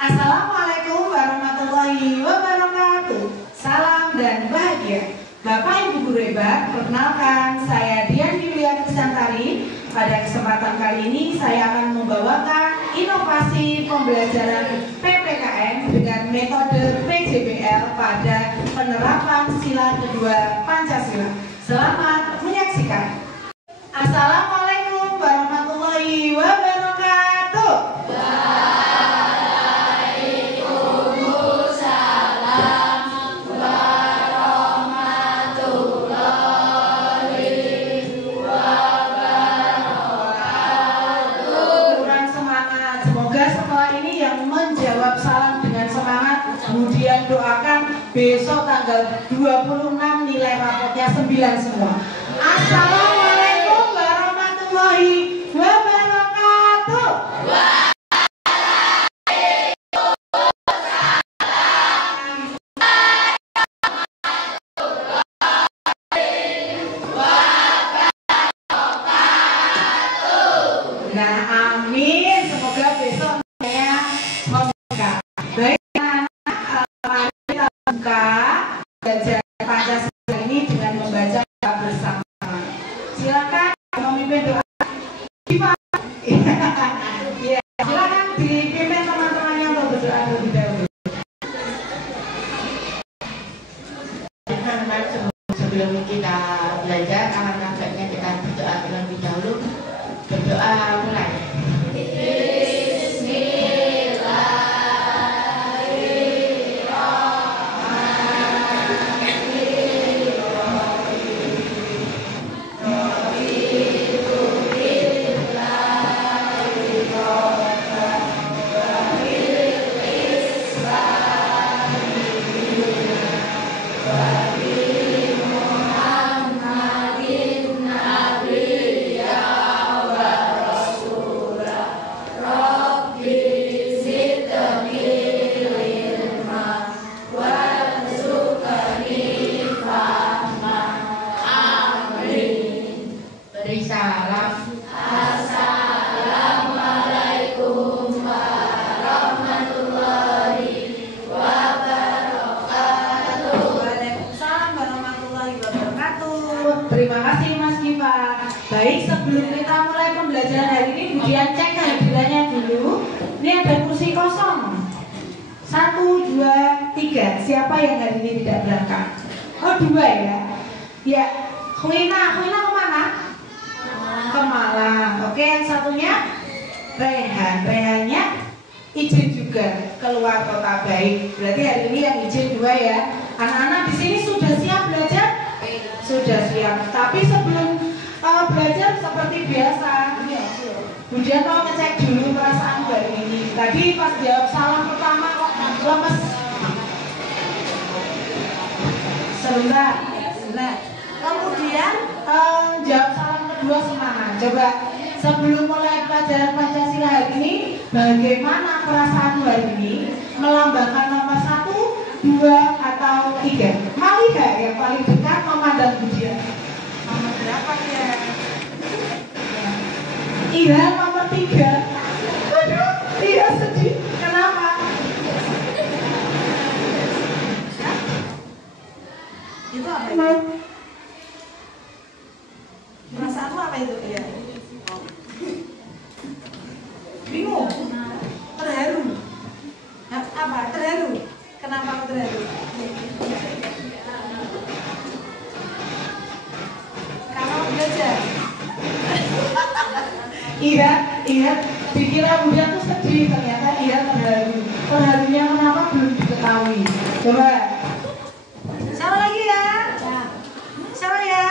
Assalamualaikum warahmatullahi wabarakatuh. Salam dan bahagia. Bapak Ibu guru hebat, perkenalkan saya Dian Yulia Kusantari. Pada kesempatan kali ini saya akan membawakan inovasi pembelajaran PPKN dengan metode PJBL pada penerapan sila kedua Pancasila. Selamat menyaksikan. Assalamualaikum warahmatullahi wabarakatuh. Kemudian doakan besok tanggal 26 nilai rapotnya 9 semua. Assalamualaikum warahmatullahi wabarakatuh. Nah, amin. Semoga besok saya membuka. Baik. Belajar Pancasila ini dengan membaca doa bersama. Silakan memimpin doa. Ya, silakan dipimpin teman-temannya untuk berdoa terlebih dahulu. Sebelum kita belajar, alangkah baiknya kita berdoa terlebih dahulu. Berdoa mulai. Terima kasih Mas Kifa. Baik, sebelum kita mulai pembelajaran hari ini, Budian cek kehadirannya dulu. Ini ada kursi kosong. 1, 2, 3. Siapa yang hari ini tidak berangkat? Oh, 2 ya. Ya, Khulina kemana? Ke Malang. Oke, yang satunya Rehan. Rehannya izin juga keluar kota. Baik. Berarti hari ini yang izin 2 ya. Anak-anak di sini sudah siap belajar? Sudah siap. Tapi sebelum belajar seperti biasa, Budian mau ngecek dulu perasaan hari ini. Tadi pas jawab salam pertama kok lemes. Sebentar. Kemudian jawab salam kedua semangat. Coba sebelum mulai pelajaran Pancasila hari ini, bagaimana perasaan hari ini? Melambangkan nomor 1, 2, atau 3? Mau lihat yang paling dekat memandang Budian. Nomor berapa ya? Iya, nomor 3. Aduh, iya sedih. Kenapa? Itu apa itu? Perasaanmu apa itu? Iya. Bingung? Terharu? Apa? Terharu? Kenapa terharu? Karena belajar. Iya, dikira Budian tuh sedih, ternyata dia terharu. Terharunya kenapa belum diketahui. Coba. Siapa lagi ya? Siapa ya?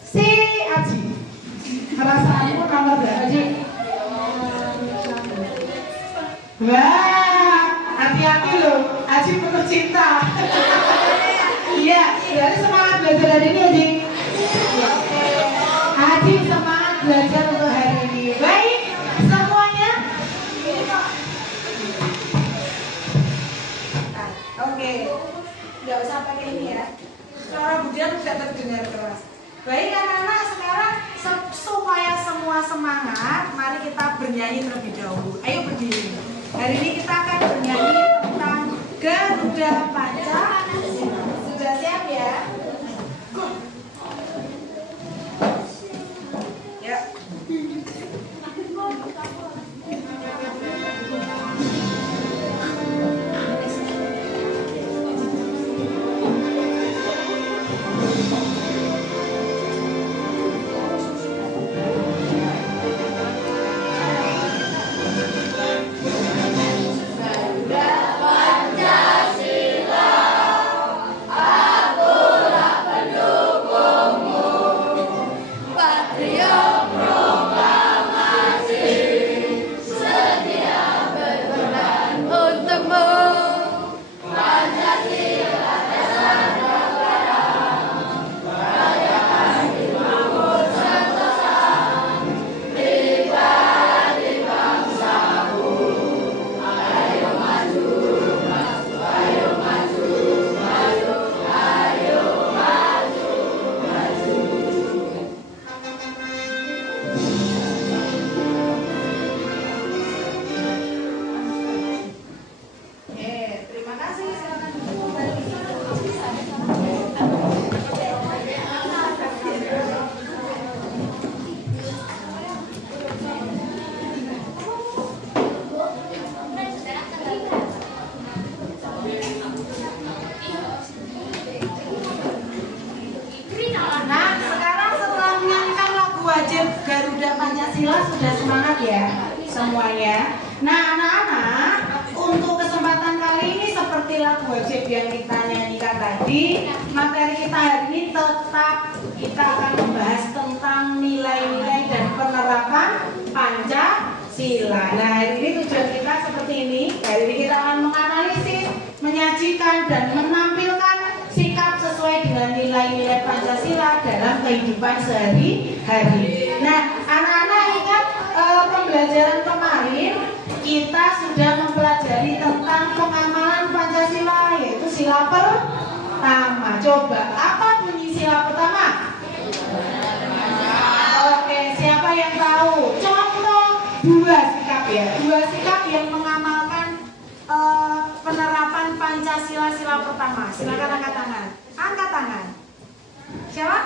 Si Aji. Perasaanmu nomor berapa Ji? Wah, hati-hati loh, Aji penuh cinta. Iya, jadi semangat belajar hari ini Aji. Aji semangat belajar untuk hari ini. Baik, semuanya. Oke, nggak usah pakai ini ya. Suara Budian tidak terdengar keras. Baik anak-anak, sekarang supaya semua semangat, mari kita bernyanyi terlebih dahulu. Ayo berdiri. Hari Hari ini kita akan bernyanyi tentang Garuda Pancasila. Sudah siap ya? Ya. Garuda Pancasila sudah semangat ya semuanya. Nah anak-anak, untuk kesempatan kali ini seperti lagu wajib yang kita nyanyikan tadi, materi kita hari ini tetap kita akan membahas tentang nilai-nilai dan penerapan Pancasila. Nah hari ini tujuan kita seperti ini. Hari ini kita akan menganalisis, menyajikan dan menampilkan sikap sesuai dengan nilai-nilai Pancasila dalam kehidupan sehari-hari. Nah, anak-anak ingat pembelajaran kemarin kita sudah mempelajari tentang pengamalan Pancasila, yaitu sila pertama. Coba, apa bunyi sila pertama? Oke, siapa yang tahu? Contoh dua sikap ya, dua sikap yang mengamalkan penerapan Pancasila sila pertama. Silakan angkat tangan. Angkat tangan. Siapa?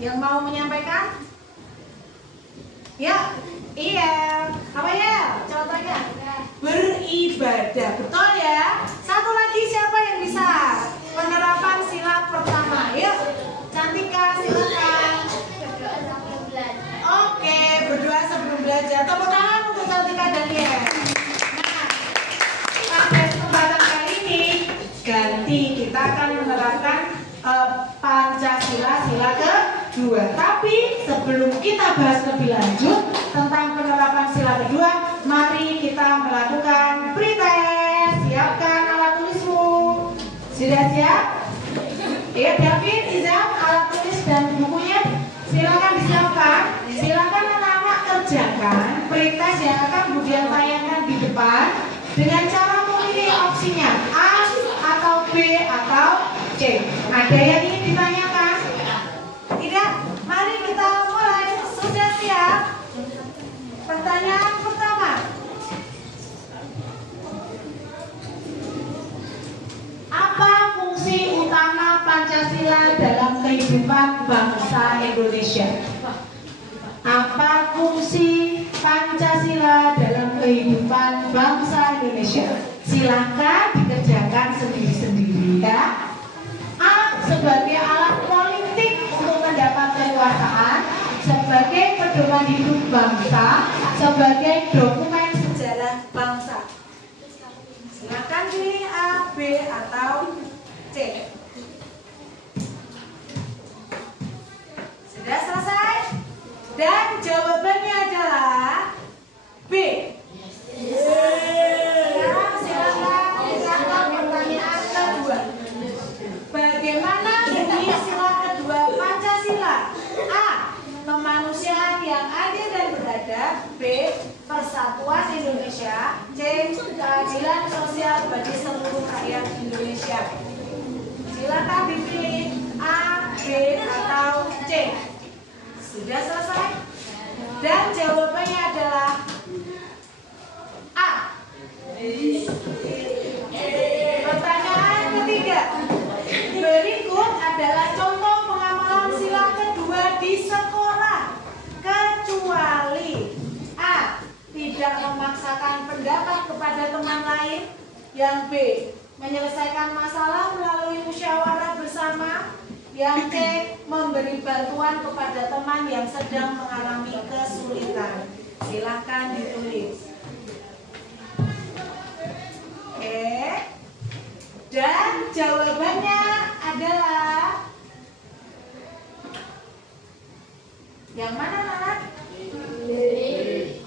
Yang mau menyampaikan? Ya, iya. Apa ya? Contohnya beribadah. Betul ya? Satu lagi siapa yang bisa? Penerapan sila pertama. Yuk, Cantika silakan. Oke, berdoa sebelum belajar. Tepuk tangan untuk Cantika dan Yen. Pada kesempatan kali ini ganti kita akan menerapkan Pancasila sila kedua. Tapi sebelum kita bahas lebih lanjut tentang penerapan sila kedua, mari kita melakukan pretest. Siapkan alat tulismu. Sudah siap? Ya, David, Izam, alat tulis dan bukunya silakan disiapkan. Silakan anak-anak kerjakan pretest yang akan kemudian tayangkan di depan dengan cara memilih opsinya A atau B atau C. Ada yang ingin ditanyakan? Tidak? Mari kita mulai. Sudah siap? Pertanyaan pertama. Apa fungsi utama Pancasila dalam kehidupan bangsa Indonesia? Apa fungsi Pancasila dalam kehidupan bangsa Indonesia? Silahkan dikerjakan sendiri-sendiri ya. A. Sebagai alat politik untuk mendapat kekuasaan, sebagai pedoman hidup bangsa, sebagai dokumen sejarah bangsa. Silahkan pilih A, B atau C. Sudah selesai? Dan jawabannya adalah B. Sekarang silakan dijawab pertanyaan kedua. Bagaimana bunyi sila kedua Pancasila? A. Kemanusiaan yang adil dan beradab. B. Persatuan Indonesia. C. Keadilan sosial bagi seluruh rakyat Indonesia. Silakan dipilih A, B atau C. Sudah selesai? Dan jawabannya adalah tidak memaksakan pendapat kepada teman lain. Yang B, menyelesaikan masalah melalui musyawarah bersama. Yang C, memberi bantuan kepada teman yang sedang mengalami kesulitan. Silahkan ditulis. Oke. Dan jawabannya adalah yang mana, Nana?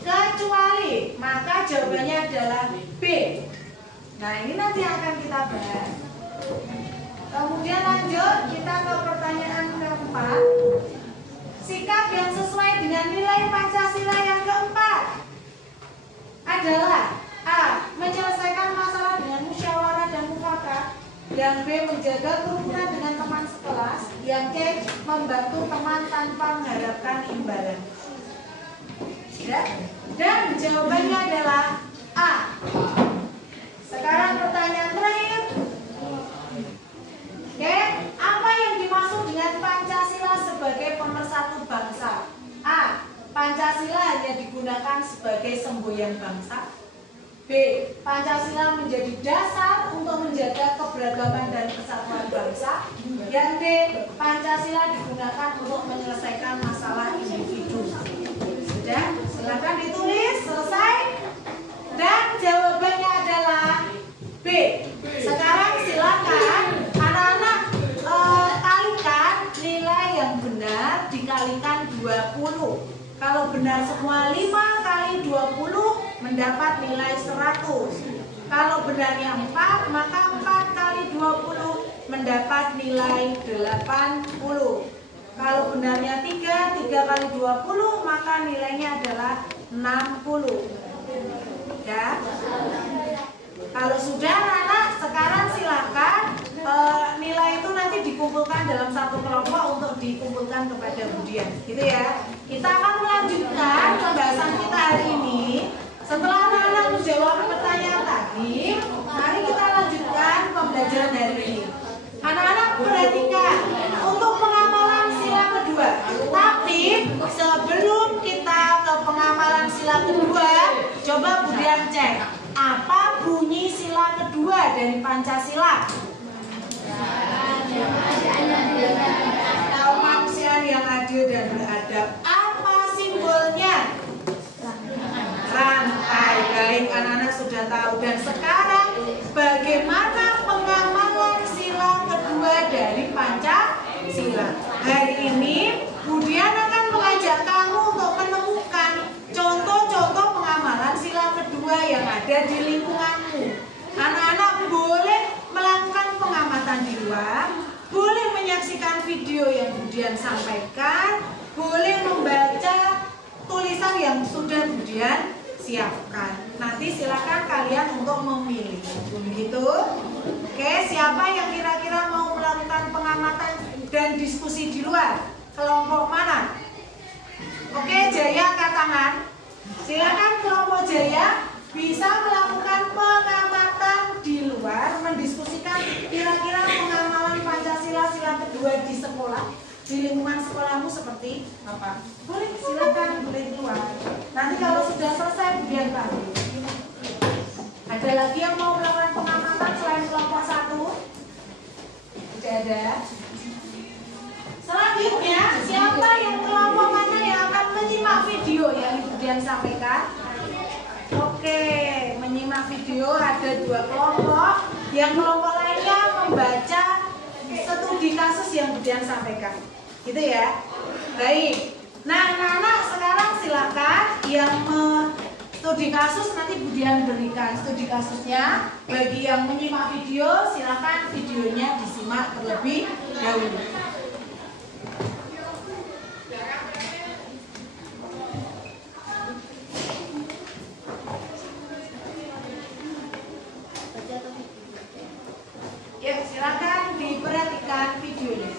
Kecuali, maka jawabannya adalah B. Nah, ini nanti akan kita bahas. Kemudian lanjut, kita ke pertanyaan keempat. Sikap yang sesuai dengan nilai Pancasila yang keempat adalah A, menyelesaikan masalah dengan musyawarah dan mufakat. Yang B, menjaga kerukunan dengan teman sekelas. Yang C, membantu teman tanpa mengharapkan imbalan. Dan jawabannya adalah A. Sekarang pertanyaan terakhir. Oke, apa yang dimaksud dengan Pancasila sebagai pemersatu bangsa? A, Pancasila hanya digunakan sebagai semboyan bangsa. B, Pancasila menjadi dasar untuk menjaga keberagaman dan kesatuan bangsa. Yang D, Pancasila digunakan untuk menyelesaikan masalah individu. Sudah, silakan ditulis, selesai. Dan jawabannya adalah B. Sekarang silakan anak-anak kalikan nilai yang benar dikalikan 20. Kalau benar semua 5 kali 20 mendapat nilai 100. Kalau benarnya 4, maka 4 kali 20 mendapat nilai 80. Kalau benarnya 3 kali 20 maka nilainya adalah 60. Ya. Kalau sudah anak, sekarang silakan nilai itu nanti dikumpulkan dalam satu kelompok untuk dikumpulkan kepada Budian, gitu ya. Kita akan melanjutkan pembahasan kita hari ini. Setelah anak-anak menjawab pertanyaan tadi, mari kita lanjutkan pembelajaran hari ini. Anak-anak perhatikan untuk pengamalan sila kedua. Tapi sebelum kita ke pengamalan sila kedua, coba Budian cek apa bunyi sila kedua dari Pancasila. Kemanusiaan yang adil dan beradab. Apa simbolnya? Rantai. Baik, anak-anak sudah tahu. Dan sekarang bagaimana pengamalan sila kedua dari Pancasila? Hari ini Budian akan mengajak kamu untuk menemukan contoh-contoh pengamalan sila kedua yang ada di lingkunganmu. Anak-anak boleh melakukan pengamatan di luar, boleh menyaksikan video yang Budian sampaikan, boleh membaca tulisan yang sudah Budian siapkan. Nanti silakan kalian untuk memilih. Begitu? Oke, siapa yang kira-kira mau melakukan pengamatan dan diskusi di luar? Kelompok mana? Oke, Jaya angkat tangan. Silakan kelompok Jaya bisa melakukan pengamatan di luar, mendiskusikan kira-kira pengamalan Pancasila sila kedua di sekolah, di lingkungan sekolahmu seperti apa? Boleh, silakan, boleh keluar. Nanti kalau sudah selesai biar panggil. Ada lagi yang mau melakukan pengamatan selain kelompok 1? Tidak ada. Selanjutnya, siapa yang kelompok mana yang akan menyimak video yang Budian sampaikan? Oke, menyimak video ada 2 kelompok. Yang kelompok lainnya membaca studi kasus yang Budian sampaikan. Gitu ya. Baik. Nah, anak-anak sekarang silakan yang studi kasus nanti Budian berikan studi kasusnya. Bagi yang menyimak video, silakan videonya disimak terlebih dahulu. Ya, silakan diperhatikan videonya.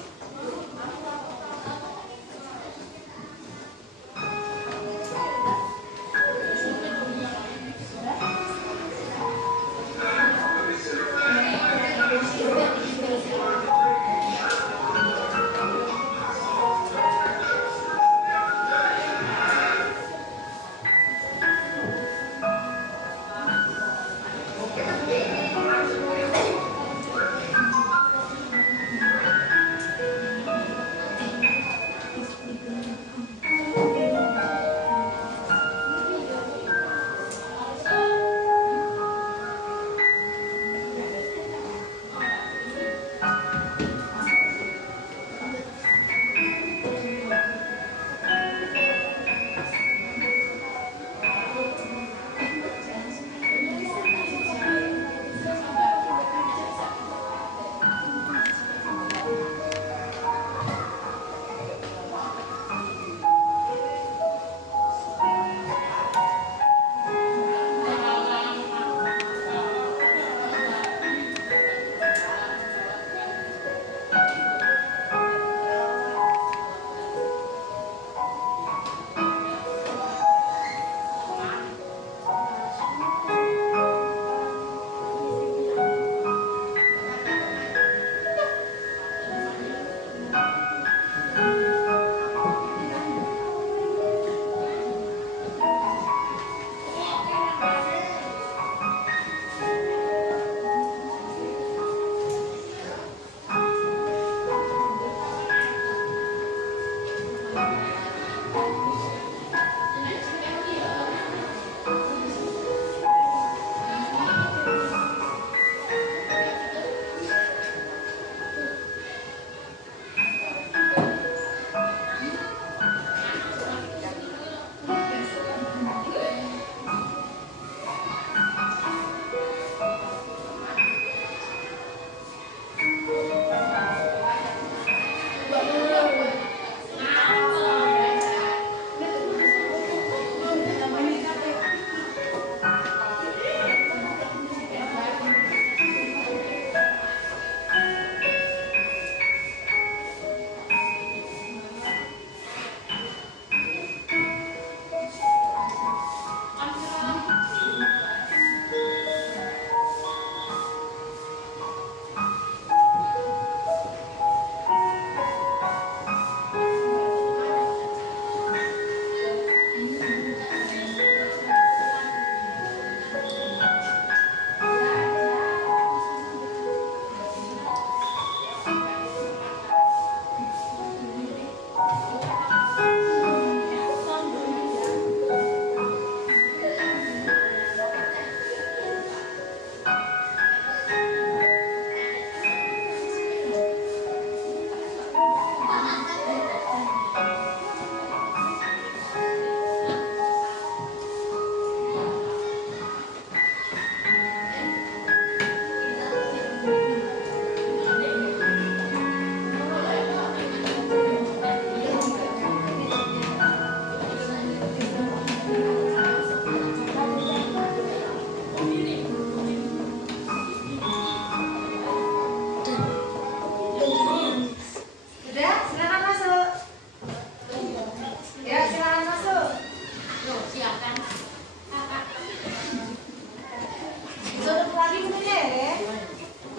ya.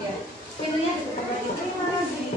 Ya. Pintunya ditutup lagi. Terima kasih.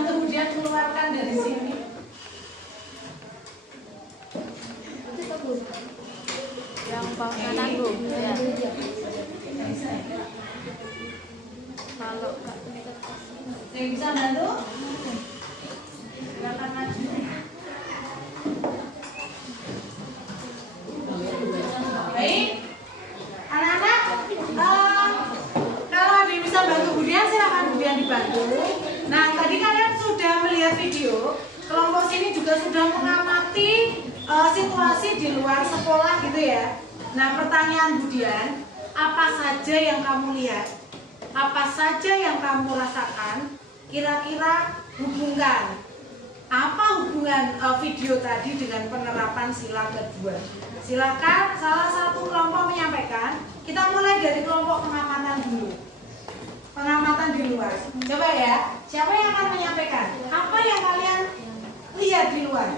Kemudian keluarkan dari sini. Yang bawah kanan Bu. Ya. Kalau Kak Yang bisa bantu? Silakan maju. Baik, anak-anak, kalau ada yang bisa bantu Budian, silakan Budian dibantu. Nah, tadi kalian sudah melihat video, kelompok sini juga sudah mengamati situasi di luar sekolah gitu ya. Nah, pertanyaan Budian, apa saja yang kamu lihat? Apa saja yang kamu rasakan? Kira-kira hubungkan. Apa hubungan video tadi dengan penerapan sila kedua? Silakan salah satu kelompok menyampaikan. Kita mulai dari kelompok pengamatan dulu. Pengamatan di luar. Coba ya, siapa yang akan menyampaikan? Apa yang kalian lihat di luar?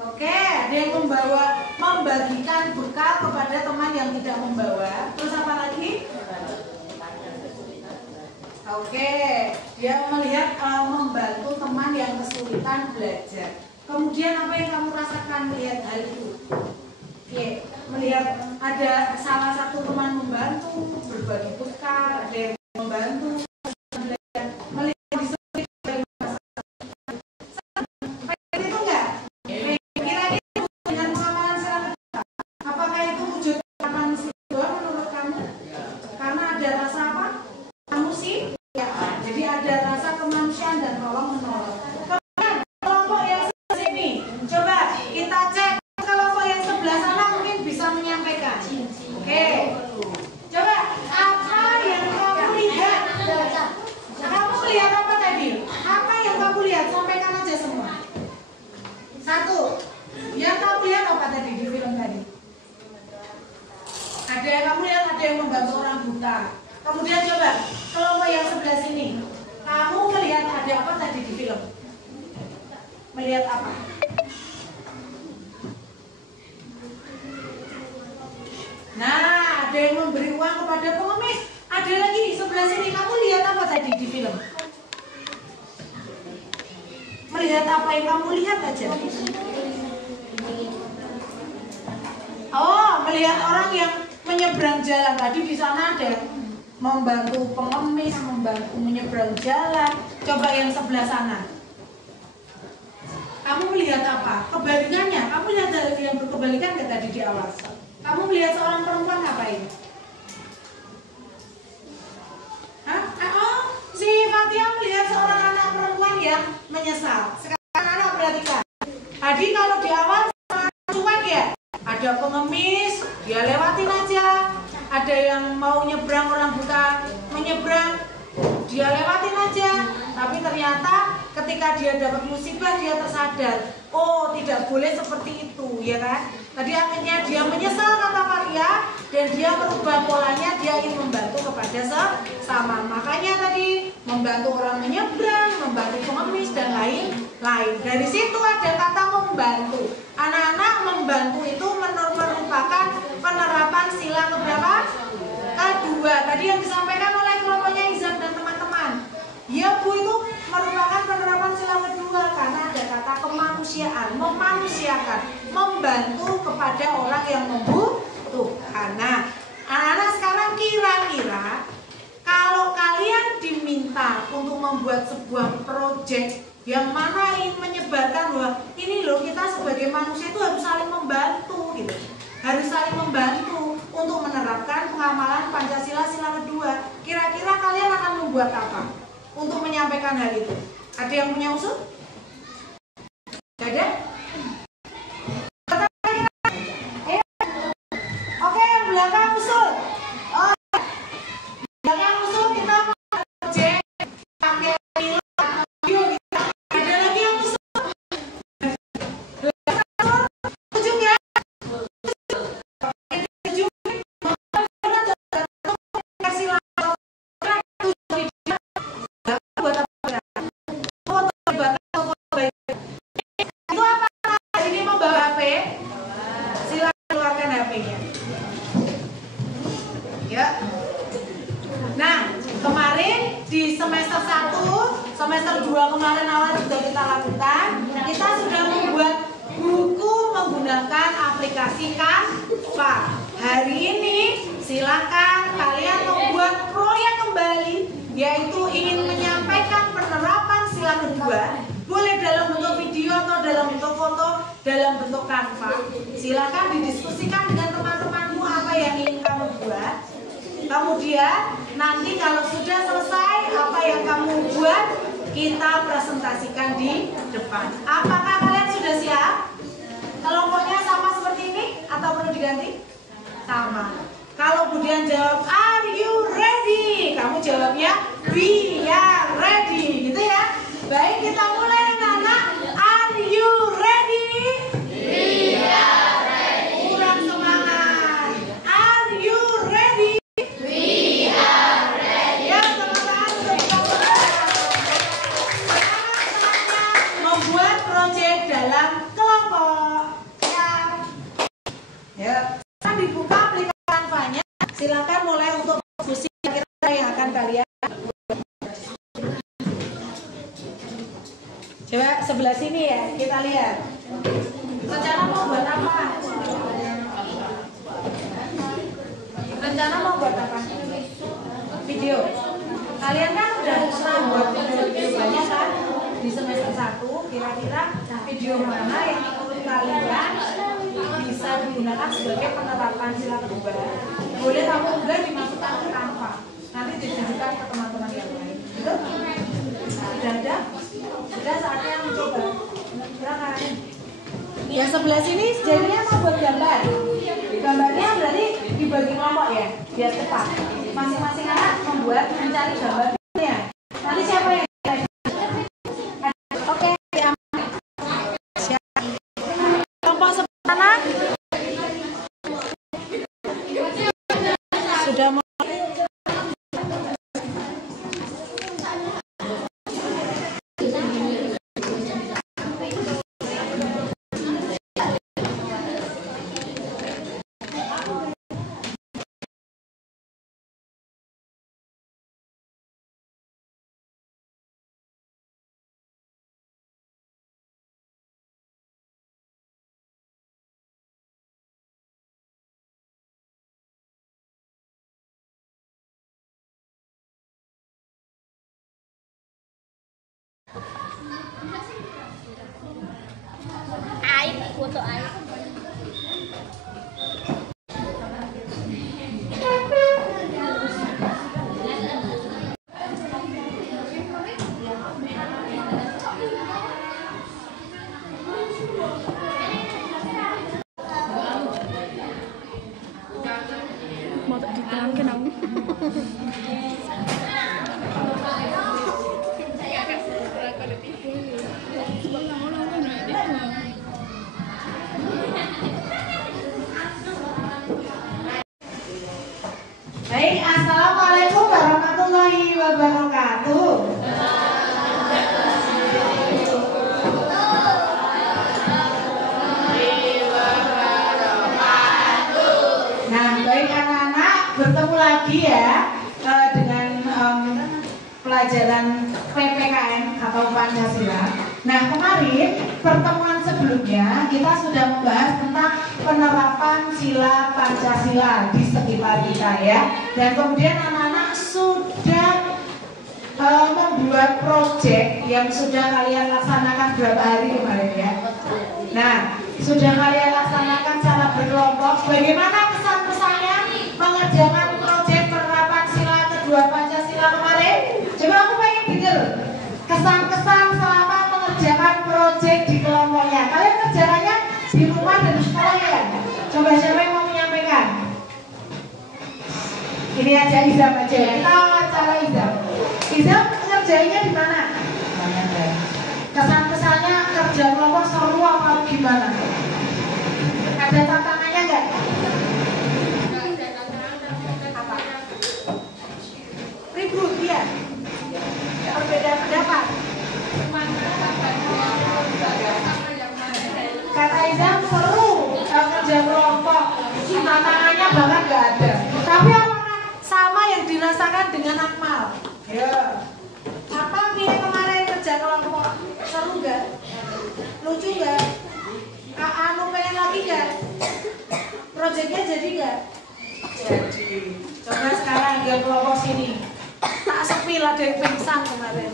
Oke, ada yang membagikan bekal kepada teman yang tidak membawa. Terus apa lagi? Oke, dia melihat membantu teman yang kesulitan belajar. Kemudian apa yang kamu rasakan melihat hal itu? Oke, melihat ada salah satu teman membantu, berbagi bekal, ada yang membantu belajar, melihat disuruh itu enggak? Kira-kira dengan pengamalan sila kedua, apakah itu wujud penerapan sila kedua menurut kamu? Karena ada rasa apa? Manusia. Ya, jadi ada rasa kemanusiaan dan tolong menolong. Kemudian kelompok yang sebelah sini, coba kita cek kelompok yang sebelah sana mungkin bisa menyampaikan. Oke, coba apa yang kamu lihat? Kamu lihat apa tadi? Apa yang kamu lihat? Sampaikan aja semua. Satu, yang kamu lihat apa tadi di film tadi? Ada yang kamu lihat, ada yang membantu orang buta. Kemudian coba kelompok yang sebelah sini, kamu melihat ada apa tadi di film? Melihat apa? Nah, ada yang memberi uang kepada pengemis. Ada lagi di sebelah sini, kamu lihat apa tadi di film? Melihat apa yang kamu lihat aja? Oh, melihat orang yang menyeberang jalan. Tadi di sana ada membantu pengemis, membantu menyeberang jalan. Coba yang sebelah sana. Kamu melihat apa? Kebalikannya, kamu lihat yang berkebalikan nggak tadi di awal? Kamu melihat seorang perempuan ngapain? Hah? Oh, si Fatia melihat seorang anak perempuan yang menyesal. Sekarang anak perhatikan. Tadi kalau di awal cuek ya, ada pengemis, dia lewatin aja. Ada yang mau nyebrang, orang buta menyeberang, dia lewatin aja. Tapi ternyata ketika dia dapat musibah, dia tersadar, oh tidak boleh seperti itu, ya kan? Tadi akhirnya dia menyesal kata Maria, dan dia merubah polanya, dia ingin membantu kepada sesama. Makanya tadi membantu orang menyeberang, membantu pengemis dan lain-lain. Dari situ ada kata membantu. Anak-anak membantu itu merupakan penerapan sila keberapa? Kedua. Tadi yang disampaikan oleh kelompoknya Izam dan teman-teman. Ya Bu, itu merupakan penerapan sila kedua karena ada kata kemanusiaan, memanusiakan, membantu kepada orang yang membutuhkan. Nah, anak-anak sekarang kira-kira kalau kalian diminta untuk membuat sebuah proyek yang mana ingin menyebarkan bahwa ini loh, kita sebagai manusia itu harus saling membantu gitu. Harus saling membantu untuk menerapkan pengamalan Pancasila sila kedua. Kira-kira kalian akan membuat apa? untuk menyampaikan hal itu? Ada yang punya usul? Gak ada? Oke, yang belakang usul. Oh, belakang usul kita mau project pakai video. Ada lagi yang usul? Ujung ya? Semester 2 kemarin awal sudah kita lakukan. Kita sudah membuat buku menggunakan aplikasi Canva. Hari ini silakan kalian membuat proyek kembali, yaitu ingin menyampaikan penerapan sila kedua. Boleh dalam bentuk video atau dalam bentuk foto, dalam bentuk Canva. Silakan didiskusikan dengan teman-temanmu apa yang ingin kamu buat. Kemudian nanti kalau sudah selesai apa yang kamu buat, kita presentasikan di depan. Apakah kalian sudah siap? Kelompoknya sama seperti ini atau perlu diganti? Sama. Kalau Budian jawab are you ready? Kamu jawabnya we are ready, gitu ya. Baik, kita mulai anak-anak. Are you ready? We are ready. Kurang semangat. Are you ready? We are ready. Ya, teman-teman sudah kita membuat proyek dalam kelompok. Ya, kan dibuka aplikasi Canva-nya. Silakan mulai untuk diskusi kira-kira yang akan kalian. Coba sebelah sini ya, kita lihat. Rencana mau buat apa? Rencana mau buat apa? Video. Kalian kan udah pernah buat video banyak kan? Di semester 1, kira-kira video mana yang menurut kalian bisa digunakan sebagai penerapan sila kedua? Boleh kamu juga dimasukkan ke Canva. Nanti ditunjukkan ke teman-teman yang lain. Gitu? Sudah ada? Sudah saatnya mencoba. Silakan. Yang sebelah sini jadinya mau buat gambar. Gambarnya berarti dibagi kelompok ya, biar cepat. Masing-masing anak membuat mencari gambarnya. Nanti siapa yang oke, siap. Kelompok sebelah sudah mau. Foto air. Mau tak diterangkan aku. Baik, assalamualaikum warahmatullahi wabarakatuh. Nah, baik anak-anak, bertemu lagi ya dengan pelajaran PPKN atau Pancasila. Nah, kemarin pertemuan sebelumnya kita sudah membahas tentang penerapan sila Pancasila di sekitar kita ya. Dan kemudian anak-anak sudah membuat proyek yang sudah kalian laksanakan berapa hari kemarin ya. Nah, sudah kalian laksanakan secara berkelompok. Bagaimana kesan-kesannya mengerjakan proyek penerapan sila kedua Pancasila kemarin? Coba aku pengen dengar Gini aja Izam aja. Kita cara Izam. Izam ngerjainnya di mana? Kesan-kesannya kerja kelompok seru apa gimana? Ada tantangannya nggak? Apa? Ribut ya? Berbeda pendapat? Kata Izam seru kerja kelompok, tantangannya bahkan nggak ada. Tapi apakah sama yang dirasakan dengan Akmal? Ya. Apa dia kemarin kerja kelompok seru nggak? Lucu nggak? Anu pengen lagi nggak? Proyeknya jadi nggak? Jadi. Coba sekarang dia kelompok sini. Tak sepi lah ada yang pingsan kemarin.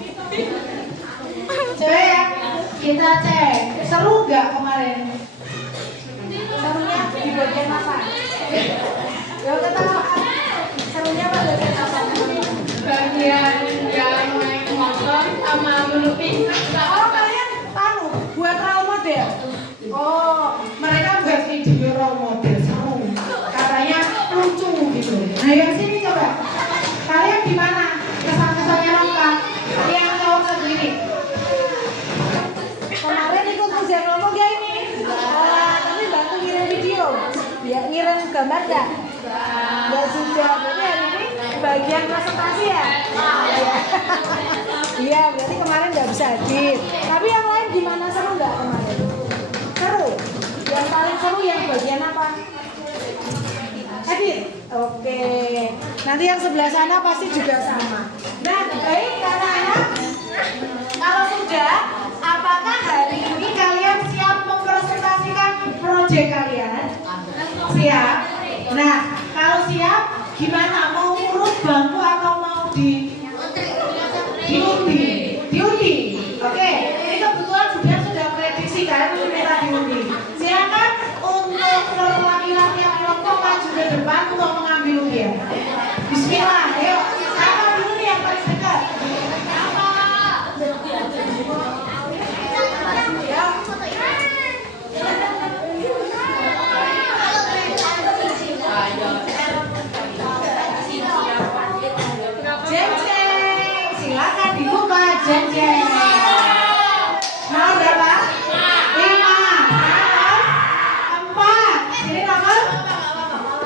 Coba ya, kita cek. Seru nggak kemarin? Serunya di bagian apa? Ya ketawa. Serunya pada bagian apa? Bagian yang naik motor sama melukis. Oh kalian tahu buat role model. Oh mereka buat video role model seru. Katanya lucu gitu. Nah yang sini coba. Kalian gimana? Kesan-kesannya lengkap. Yang jawab sendiri. Kemarin ikut ujian kelompok ya ini. Tapi bantu ngirim video. Biar ngirim gambar nggak? Nggak juga. Berarti hari ini bagian presentasi ya? Iya, berarti kemarin nggak bisa hadir. Tapi yang lain gimana, seru nggak kemarin? Seru. Yang paling seru yang bagian apa? Hadir. Oke. Nanti yang sebelah sana pasti juga sama. Nah, baik anak-anak. Kalau sudah, apakah hari ini kalian siap mempresentasikan proyek kalian? Siap. Nah, kalau siap, gimana? Mau urut bangku atau mau diundi? Oke. Ini kebetulan sudah prediksi kan untuk minta diundi. Silakan untuk perwakilan yang kelompok maju ke depan untuk mengambil undian. Bismillah. Ayo. Siapa dulu nih yang paling dekat? Jeng-jeng, silakan dibuka jeng-jeng. Nomor berapa? 5. Nomor 4. Ini nomor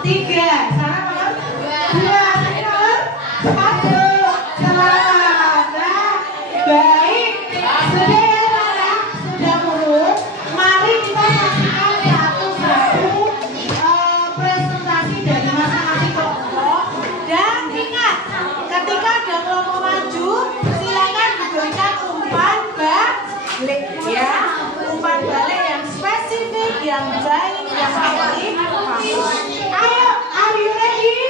3. Sana nomor 2. Ini nomor 1. Selamat. Nah, baik. Sudah ya, Nana? Sudah urut. Mari kita saksikan satu-satu presentasi dari masing-masing kelompok. Dan ingat, ketika ada kelompok maju, silakan diberikan umpan balik ya, umpan balik yang spesifik, yang baik, yang paling bagus. Ayo, are you ready?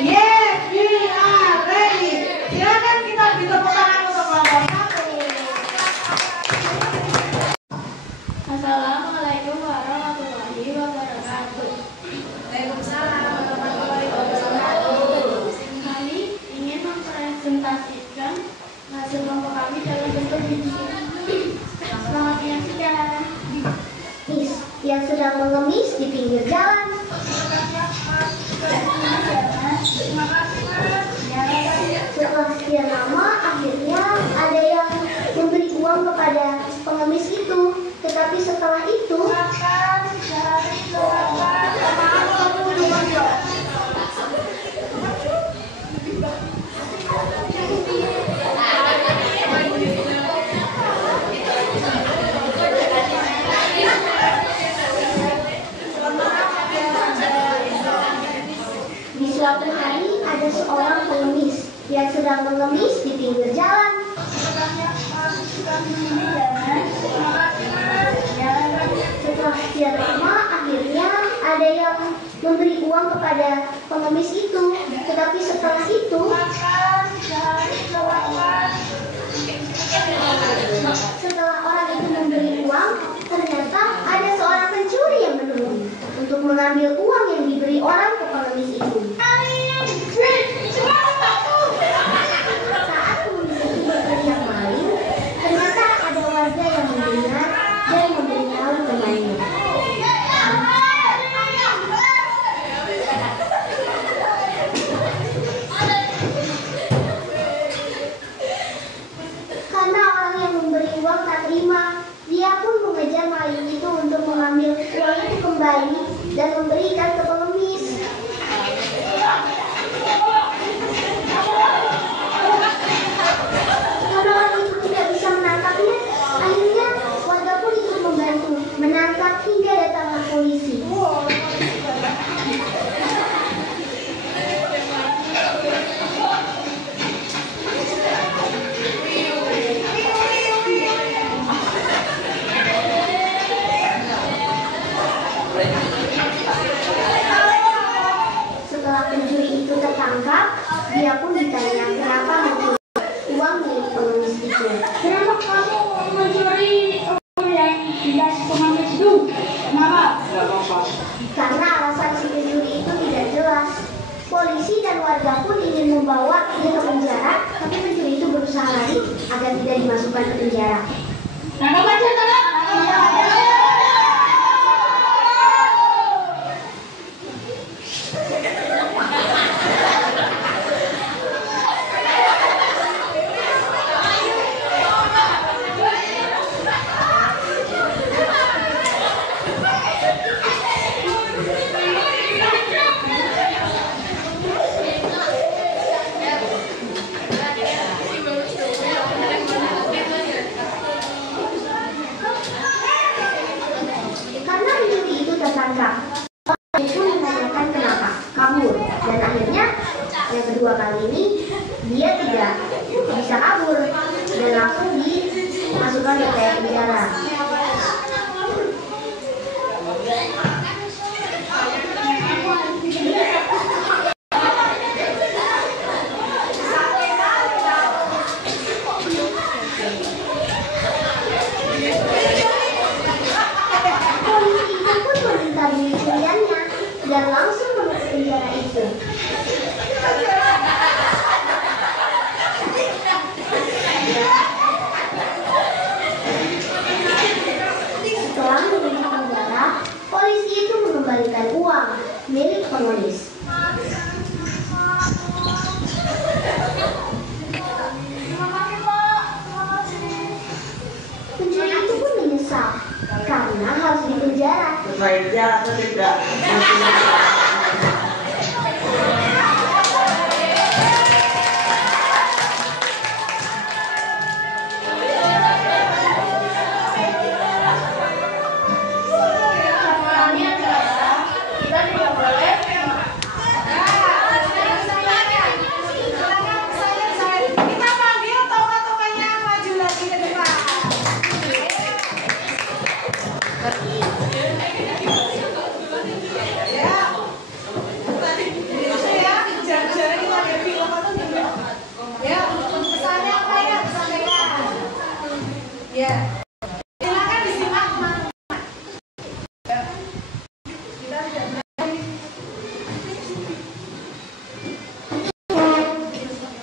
Yes, we are ready. Silakan kita beri tepuk tangan untuk kelompok 1. Assalamualaikum warahmatullahi wabarakatuh. Waalaikumsalam warahmatullahi wabarakatuh. Kami ingin mempresentasikan hasil kelompok kami dalam bentuk video. Selamat menyaksikan. Yang sedang mengemis di pinggir jalan. Setelah sekian lama, akhirnya ada yang memberi uang kepada pengemis itu. Tetapi setelah itu, di suatu hari ada seorang pengemis yang sedang mengemis di pinggir jalan. Setelah sekian lama, akhirnya ada yang memberi uang kepada pengemis itu. Tetapi setelah itu, setelah orang itu memberi uang, ternyata ada seorang pencuri yang menunggu untuk mengambil uang yang diberi orang ke pengemis itu. Saat pengemis itu berteriak maling, ternyata ada warga yang mendengar dan memberitahu temannya. ingin membawa dia ke penjara, tapi pencuri itu berusaha lari agar tidak dimasukkan ke penjara. Tangkap aja, tangkap. Karena pencuri itu tertangkap, orang itu menanyakan kenapa kabur, dan akhirnya yang kedua kali ini dia tidak bisa kabur dan langsung dimasukkan ke penjara. Polisi itu pun meminta bilik curiannya dan langsung menutup penjara itu. Setelah menutup penjara, polisi itu mengembalikan uang milik penulis. Pencuri itu pun menyesal karena harus dipenjara. Sebaiknya aku tidak. Caranya adalah kita tidak boleh Kita panggil tokoh-tokohnya maju lagi ke depan. Ya. Itu ya, jarang-jarang kita ada film atau juga. Ya, pesannya apa ya? Sampaikan. Ya. Silakan disimak teman-teman. Ya. Kita sudah mulai.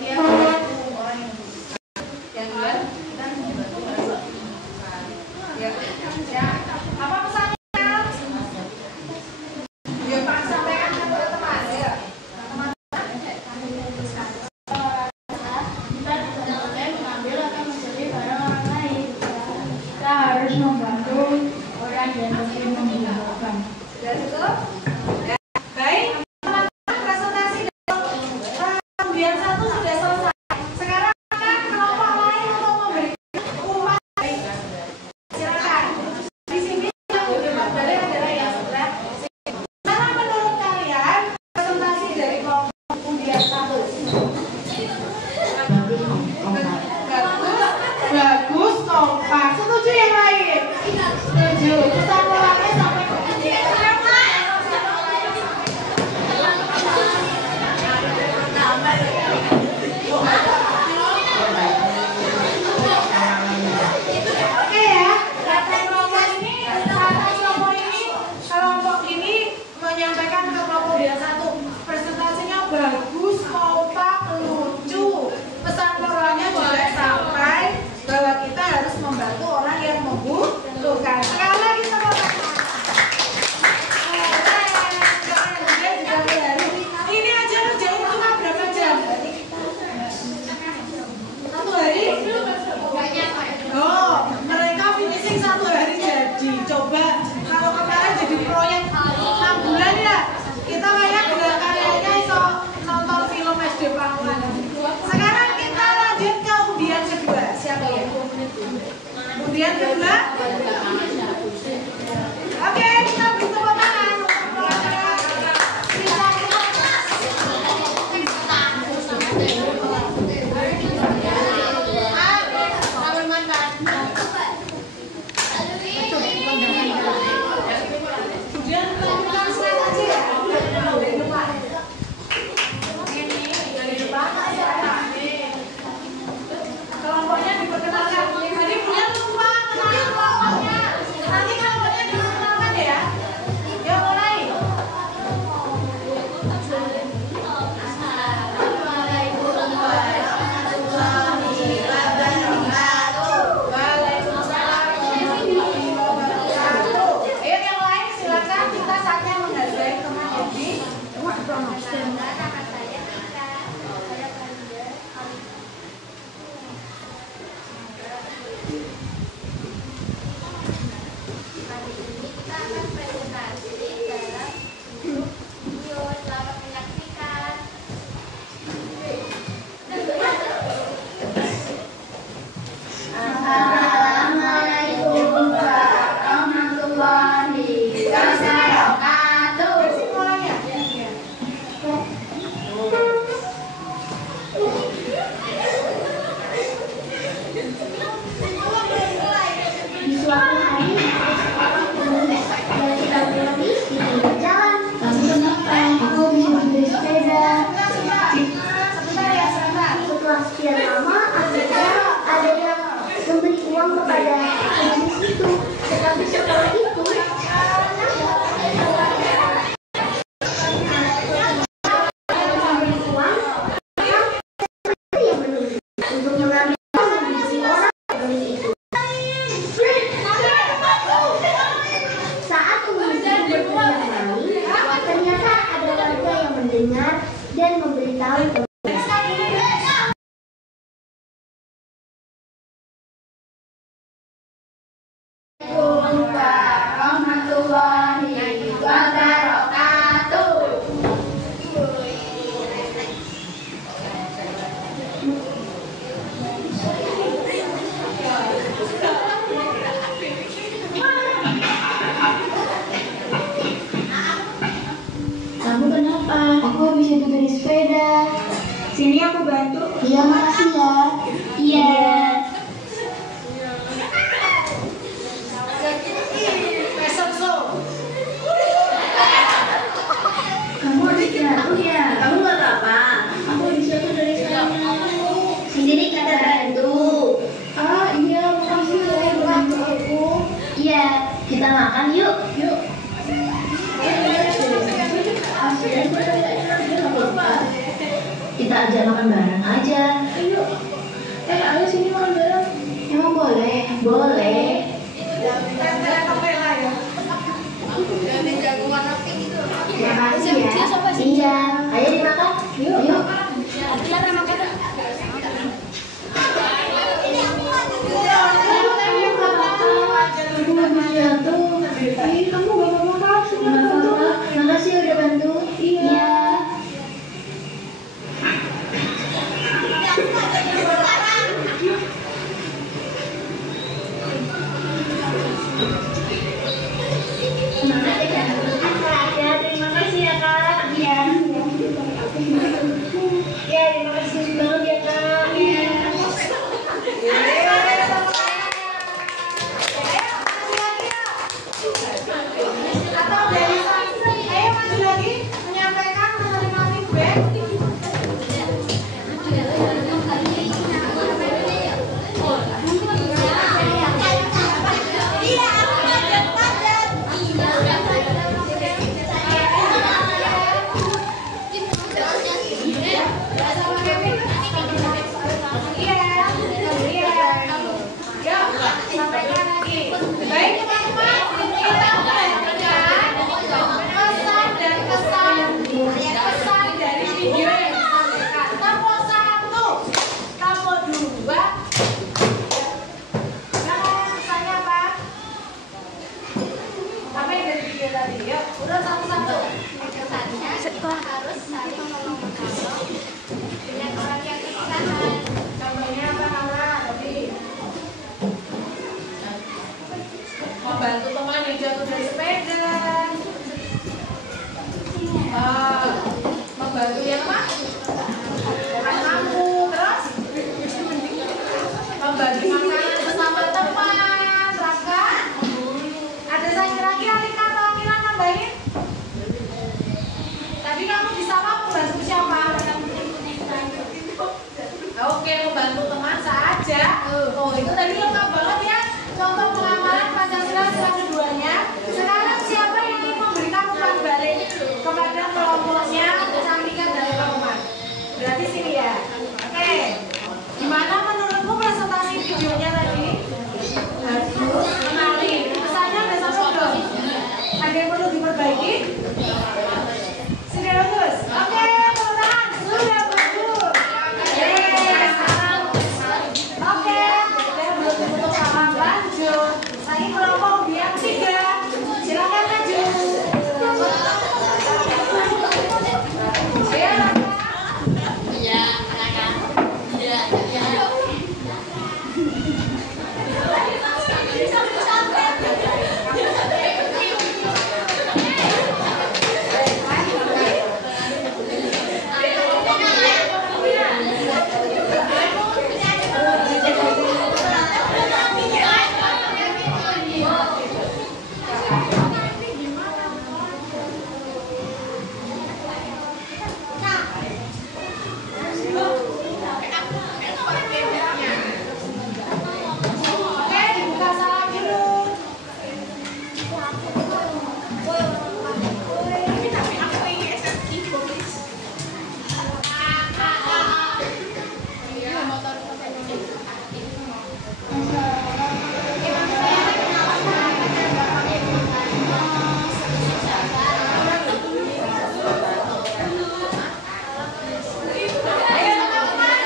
Ya, orang yang dua, kita membantu orang. Ya, ya. Apa pesannya? Ya, Pak, sampaikan ke teman-teman. Ya. kita tidak boleh mengambil atau mencuri barang orang lain. Kita harus membantu orang yang lebih membutuhkan. Sudah cukup? Ya. Baik, teman-teman, presentasi kemudian satu sudah selesai. Sekarang kan kelompok lain untuk memberikan umpan. Silakan. Di sini yang boleh adalah yang sebelah sini. Mana menurut kalian presentasi dari kelompok kemudian satu? Bagus, kompak. Setuju yang lain? Setuju. Pesan moralnya sampai kemudian. Oke ya, kelompok ini menyampaikan ke kelompok dia satu, presentasinya bagus, kompak, lucu, pesan moralnya juga sampai bahwa kita harus membantu orang yang membutuhkan. Sekali lagi tepuk tangan. Ini aja ngerjain cuma berapa jam? Satu hari? Oh, mereka finishing satu hari jadi. Coba kalau kemarin jadi proyek 6 bulan ya, kita kayak karyanya iso nonton film SD Pahlawan. Sekarang kita lanjut ke undian kedua. Siapa ya? Undian kedua? Oke, kita beri tepuk tangan. Kemudian kita slide aja ya. Dari depan. Ini dari depan. Kelompoknya diperkenalkan. Tadi punya lupa kenalin kelompoknya. Sini aku bantu. Iya, makasih ya. Iya. Kamu ada jatuh ya? Kamu nggak apa-apa. Aku disitu dari sana. Sendiri kita bantu. Ah iya, makasih ya bantu aku. Iya, kita makan yuk. Yuk. Kita ajak makan bareng aja. Ayo. Ayo sini makan bareng. Emang boleh? Boleh. Terima kasih ya. Iya. Ayo dimakan. Yuk. Yuk. Kamu gak makasih ya bantu. Makasih udah bantu. Iya. Semangat ya Kak. Ya, terima kasih ya Kak. Iya. Ya, terima kasih banget ya Kak. Iya. Atau dari ayo maju lagi menyampaikan menerima feedback. Sampaikan lagi. Baik teman-teman, kita belajar pesan dan pesan dari video yang disampaikan. Tempo 1, tempo 2. Nah, pesannya apa? Apa yang dari video tadi? Yuk, udah satu-satu. Pesannya harus saling menolong menolong dengan orang yang kesusahan. Contohnya apa Nara tadi? Membantu teman yang jatuh dari sepeda. Membantu yang apa? Makan tamu. Terus membagi makanan bersama teman. Raka, ada saya lagi Alika atau Akila nambahin? Tadi kamu bisa apa membantu siapa? Oke, membantu teman saja. Oh, itu tadi lengkap banget ya. Contoh pengamalan Pancasila sila keduanya. Sekarang siapa yang ingin memberikan umpan balik kepada kelompoknya, sampaikan dari teman? Berarti sini ya. Oke. Gimana menurutmu presentasi videonya tadi? Bagus. Menarik. Pesannya udah sampai belum? Ada yang perlu diperbaiki? Sudah bagus. Oke, tepuk tangan. Sudah bagus. Oke, kita belum tutup sama lanjut. Saya kelompok yang 3. Silakan maju. Ayo, Oke, dibuka salam dulu. Ayo teman-teman.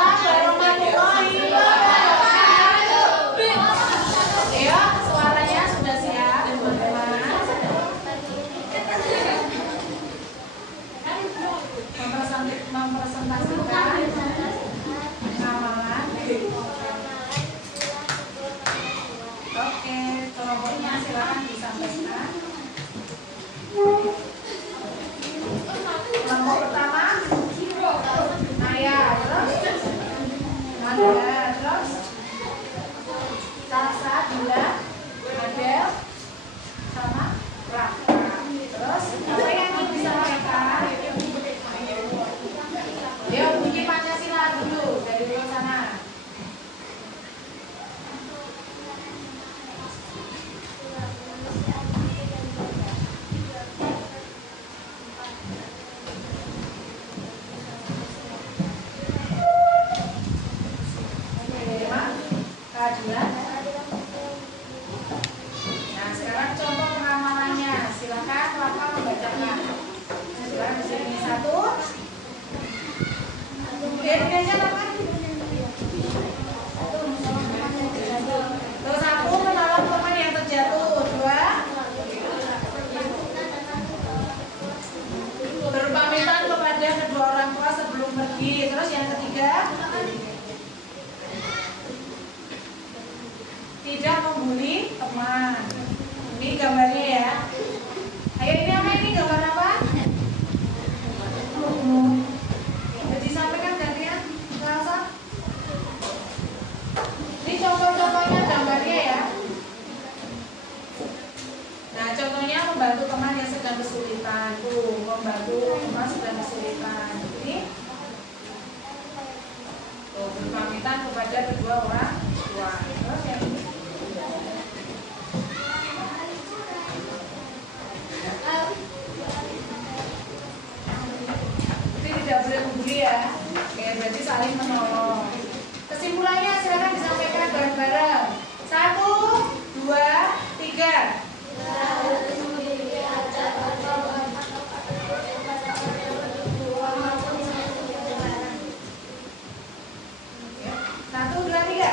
Assalamualaikum warahmatullahi wabarakatuh. Ayo, suaranya sudah siap, teman-teman. Mempresentasikan pengawalan. Oke, kelompoknya silakan disampaikan. Kelompok pertama, Defininya apa? Tuh, 1 menolong teman yang terjatuh. 2 berpamitan kepada kedua orang tua sebelum pergi. Terus yang ketiga, tidak membuli teman. Ini gambarnya ya. Ayo, ini apa, ini gambar apa? Jadi sampaikan gantian, Rasa. Ini contoh-contohnya gambarnya ya. Nah, contohnya membantu teman yang sedang kesulitan. Tuh, membantu teman sedang kesulitan. Ini tuh, berpamitan kepada kedua orang tua. Terus yang ini tidak boleh membuli ya. Oke, berarti saling menolong. Kesimpulannya silakan disampaikan bareng-bareng. 1, 2, 3. 1, 2, 3.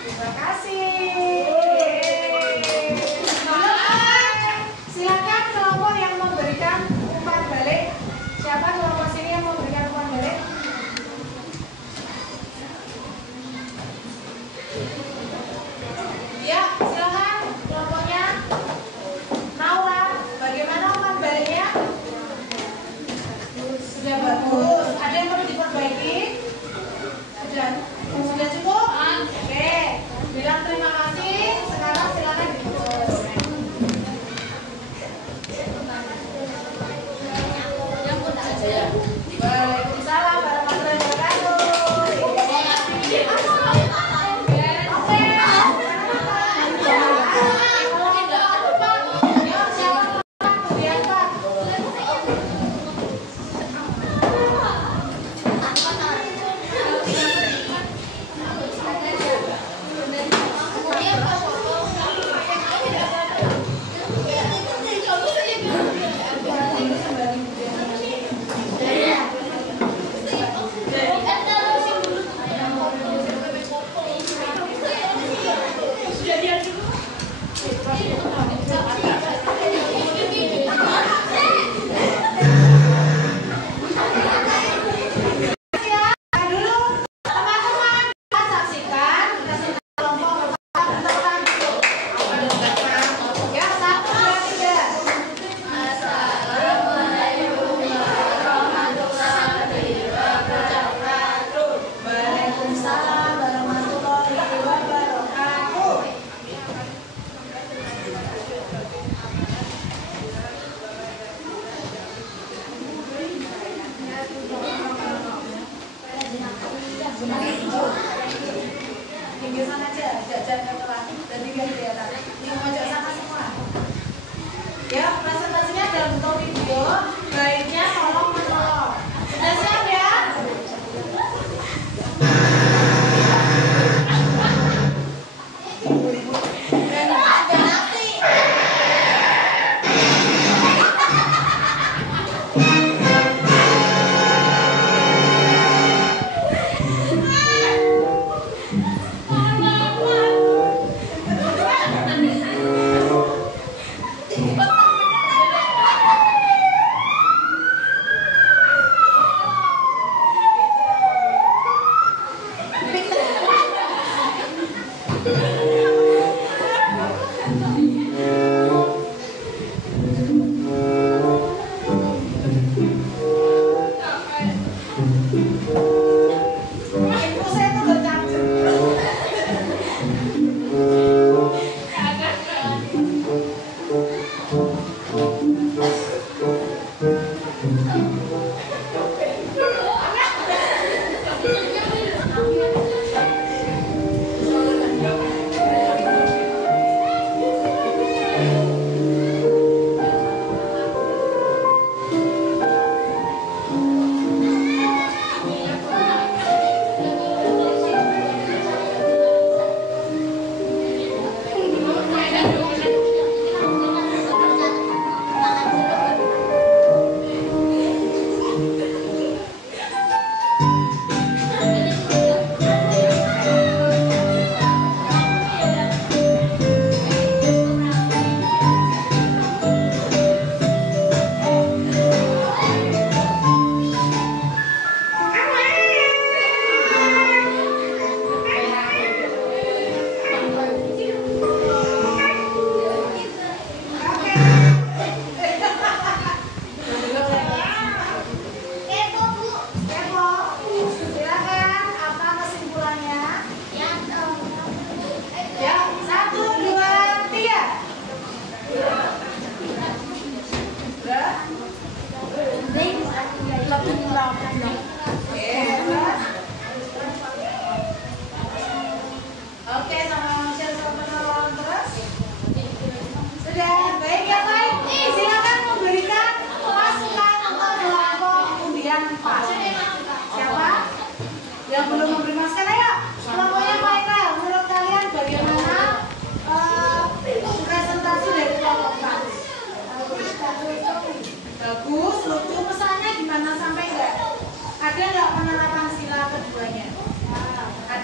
Terima kasih.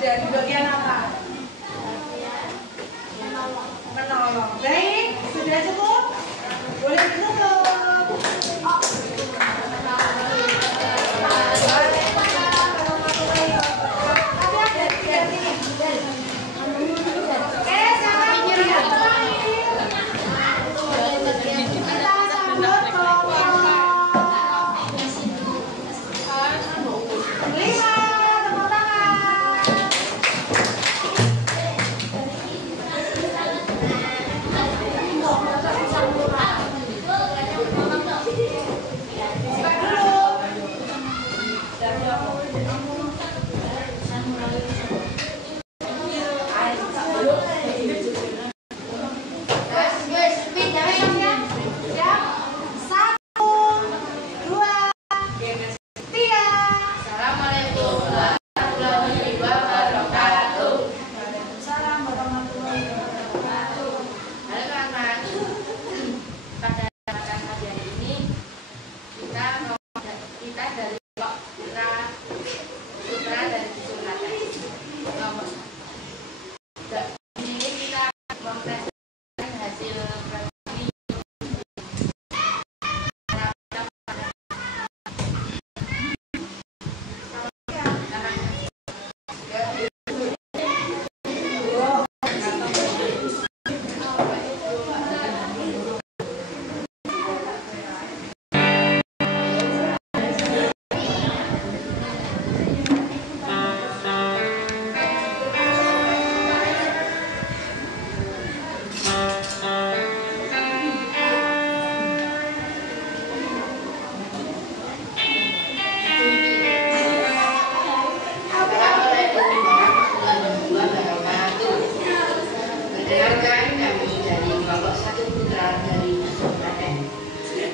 Sudah di bagian apa? Menolong. Baik, sudah cukup? Boleh ditutup.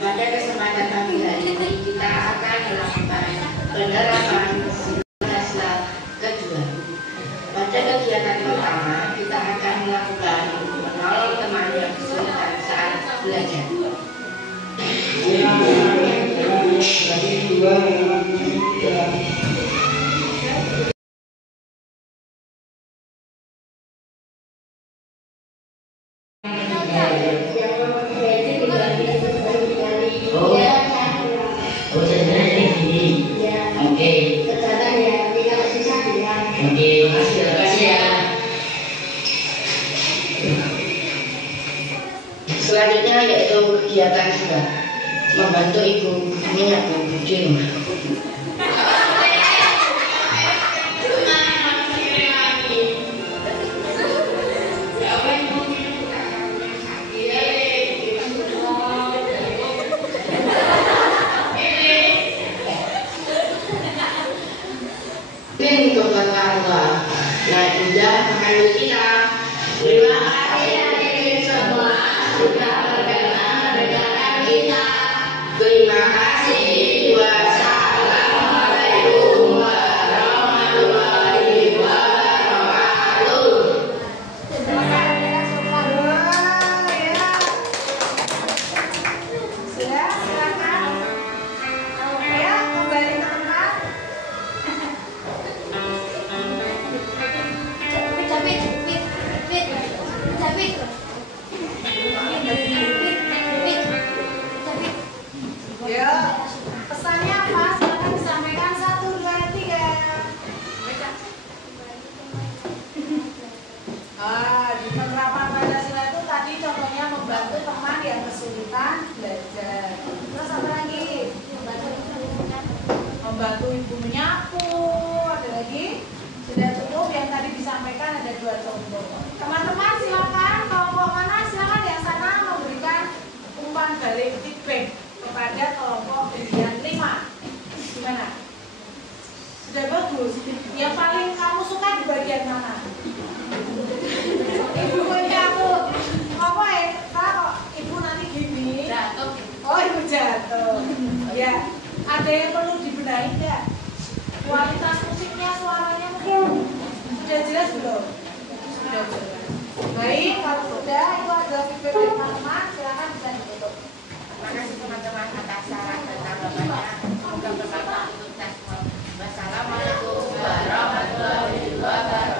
Pada kesempatan pagi hari ini kita akan melakukan penerapan simulasi kedua. Pada kegiatan pertama kita akan melakukan menolong teman yang kesulitan saat belajar. Selanjutnya yaitu kegiatan sudah membantu ibu menyapu di rumah. Ini untuk Allah. Nah, sudah mengambil kita. Terima kasih semua sudah berkenan mendengarkan kita. Terima kasih. Wassalamualaikum warahmatullahi wabarakatuh. Sudah, silakan. Ya, kembali teman-teman. Ya, pesannya apa? Silakan disampaikan 1, 2, 3. Di penerapan Pancasila itu tadi contohnya membantu teman yang kesulitan belajar. Terus apa lagi? Membantu ibu menyapu. Ada lagi? Sudah cukup. Yang tadi disampaikan ada 2 contoh. Teman-teman silakan, kelompok mana silakan yang sana memberikan umpan balik feedback kepada kelompok pilihan 5. Gimana? Sudah bagus. Yang paling kamu suka di bagian mana? Ibu menyapu. Apa ya? Kalau ibu nanti gini. Jatuh. Oh, ibu jatuh. Ya. Ada yang perlu dibenahi enggak? Kualitas musiknya, suaranya mungkin sudah jelas belum? Sudah jelas. Baik, kalau sudah itu adalah feedback dari teman-teman, silakan bisa ditutup. Terima kasih teman-teman atas saran dan tanggapannya. Semoga bermanfaat untuk kita semua. Wassalamualaikum warahmatullahi wabarakatuh.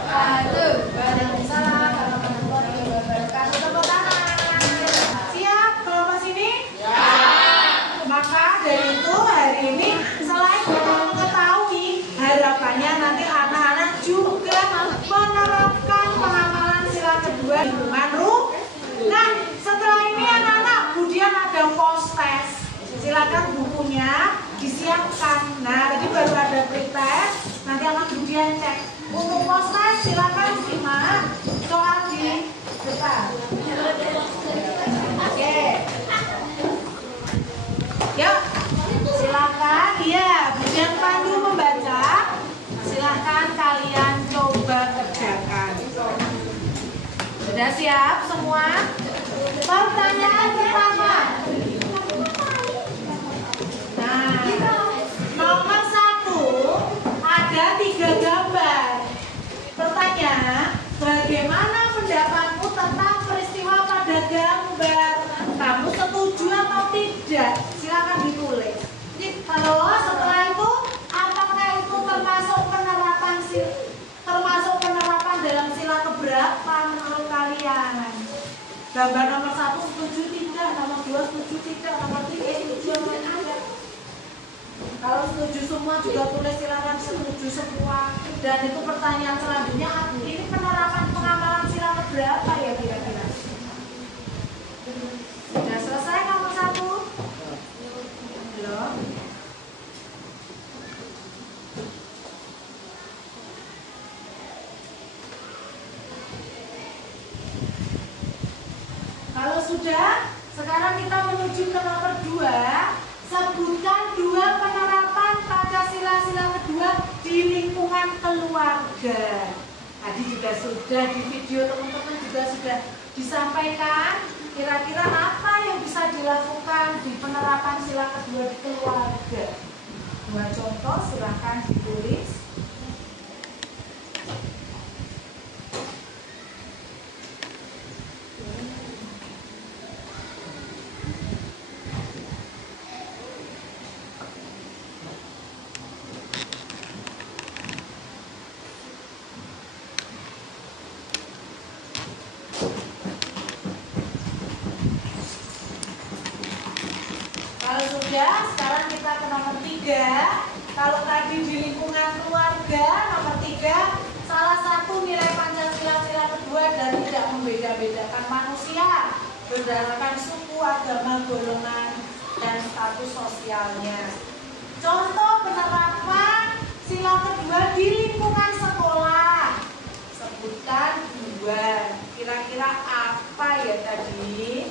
silakan bukunya disiapkan. Nah, tadi baru ada pretest, nanti akan kemudian cek. Untuk proses silakan simak soal di depan. Oke. Yuk, silakan. Iya, Budian pandu membaca. Silakan kalian coba kerjakan. Sudah siap semua? Pertanyaan pertama. Nah, nomor 1 ada 3 gambar. Pertanyaan, bagaimana pendapatmu tentang peristiwa pada gambar? Kamu setuju atau tidak? Silakan ditulis. Kalau setelah itu, apakah itu termasuk penerapan dalam sila keberapa menurut kalian? Gambar nomor 1 setuju tidak, nomor 2 setuju tidak, nomor 3 setuju atau tidak? Kalau setuju semua juga tulis silakan setuju semua. Dan itu pertanyaan selanjutnya, ini penerapan pengamalan sila keberapa ya kira-kira? Sudah selesai nomor 1? Belum? Kalau sudah, sekarang kita menuju ke nomor 2. Sebutkan 2 penerapan Pancasila sila kedua di lingkungan keluarga. Tadi juga sudah di video teman-teman juga sudah disampaikan. Kira-kira apa yang bisa dilakukan di penerapan sila kedua di keluarga? 2 contoh silahkan ditulis. Kalau sudah, sekarang kita ke nomor 3. Kalau tadi di lingkungan keluarga, nomor 3, salah satu nilai Pancasila sila kedua dan tidak membeda-bedakan manusia berdasarkan suku, agama, golongan, dan status sosialnya. Contoh penerapan sila kedua di lingkungan sekolah. Sebutkan 2. Kira-kira apa ya tadi?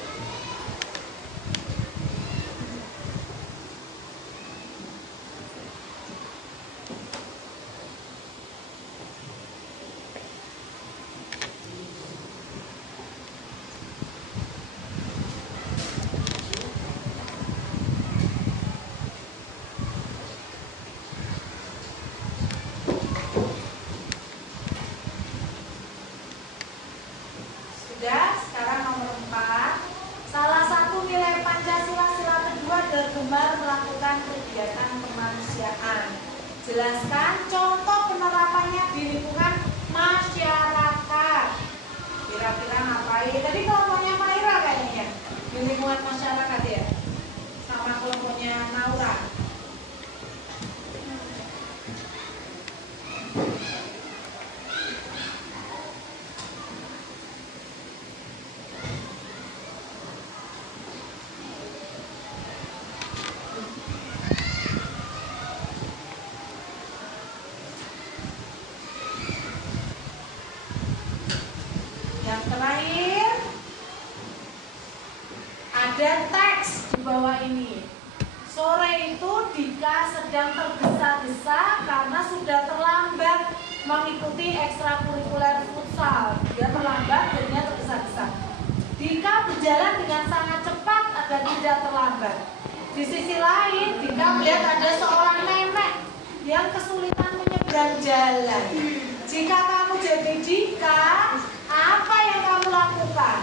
Sekarang nomor 4. Salah satu nilai Pancasila sila kedua adalah gemar melakukan kegiatan kemanusiaan. Jelaskan contoh penerapannya di lingkungan masyarakat. Kira-kira ngapain? Tadi kelompoknya Maira kayaknya di lingkungan masyarakat ya, sama kelompoknya Naura. Yang terakhir ada teks di bawah ini. Sore itu Dika sedang tergesa-gesa karena sudah terlambat mengikuti ekstrakurikuler futsal. Dia terlambat, jadinya tergesa-gesa. Dika berjalan dengan sangat cepat agar tidak terlambat. Di sisi lain, Dika melihat ada seorang nenek yang kesulitan menyeberang jalan. Jika kamu jadi Dika, apa yang kamu lakukan?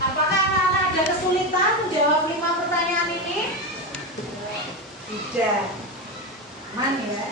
Apakah anak-anak ada kesulitan menjawab 5 pertanyaan ini? Tidak. Aman ya?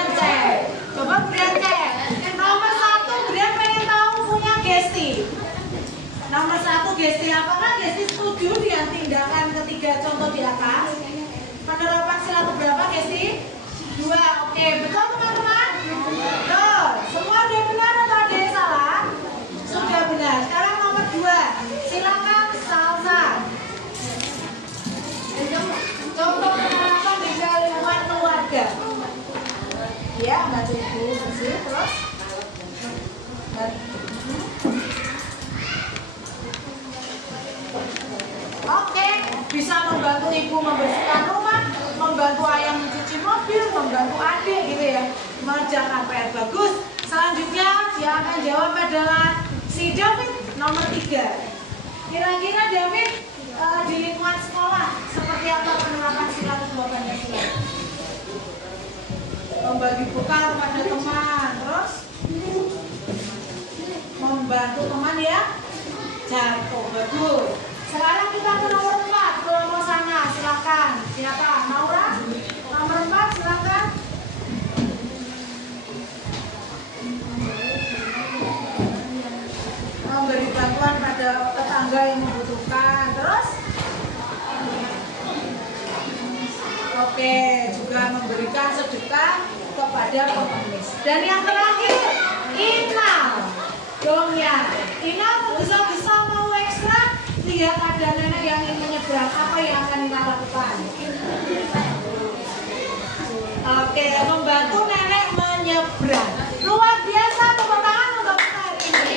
Brian cek. Coba Brian cek. Nomor 1 Brian pengen tahu punya Gesti. Nomor 1 Gesti, apakah Gesti setuju dengan tindakan ketiga contoh di atas? Penerapan sila keberapa Gesti? 2. Oke, betul teman-teman? Betul. Semua udah benar atau ada yang salah? Sudah benar. Sekarang nomor 2. Silakan Salsa. Contoh penerapan di lingkungan keluarga. Ya, bantu ibu bersih terus. Oke, bisa membantu ibu membersihkan rumah, membantu ayah mencuci mobil, membantu adik gitu ya, mengerjakan PR. Bagus. Selanjutnya yang akan jawab adalah si David nomor 3. Kira-kira David di lingkungan sekolah seperti apa penerapan sila kedua Pancasila? Membagi bekal pada teman, terus membantu teman ya jatuh. Bagus. Sekarang kita ke nomor 4, kelompok sana, silakan. Siapa? Maura? Nomor 4, silakan. Memberi bantuan pada tetangga yang membutuhkan. Terus? Oke, juga memberikan sedekah kepada pengemis. Dan yang terakhir, Inal. Dong ya, Inal bisa mau ekstra. Lihat ada nenek yang ingin menyeberang, apa yang akan Inal lakukan? Oke, membantu nenek menyeberang. Luar biasa, tepuk tangan untuk kita hari ini.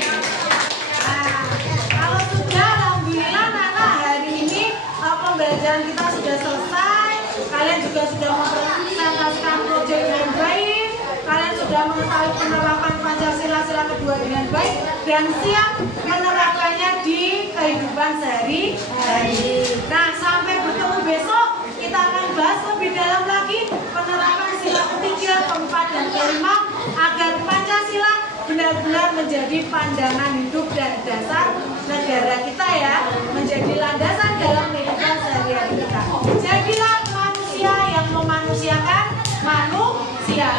Nah, kalau sudah, alhamdulillah Nana hari ini pembelajaran kita sudah selesai. Kalian juga sudah mempresentasikan proyek dengan baik. Kalian sudah mengetahui penerapan Pancasila sila kedua dengan baik dan siap menerapkannya di kehidupan sehari-hari. Nah, sampai bertemu besok, kita akan bahas lebih dalam lagi penerapan sila ketiga, keempat, dan kelima agar Pancasila benar-benar menjadi pandangan hidup dan dasar negara kita ya, menjadi landasan dalam kehidupan sehari-hari kita. Jadilah manusia yang memanusiakan manusia.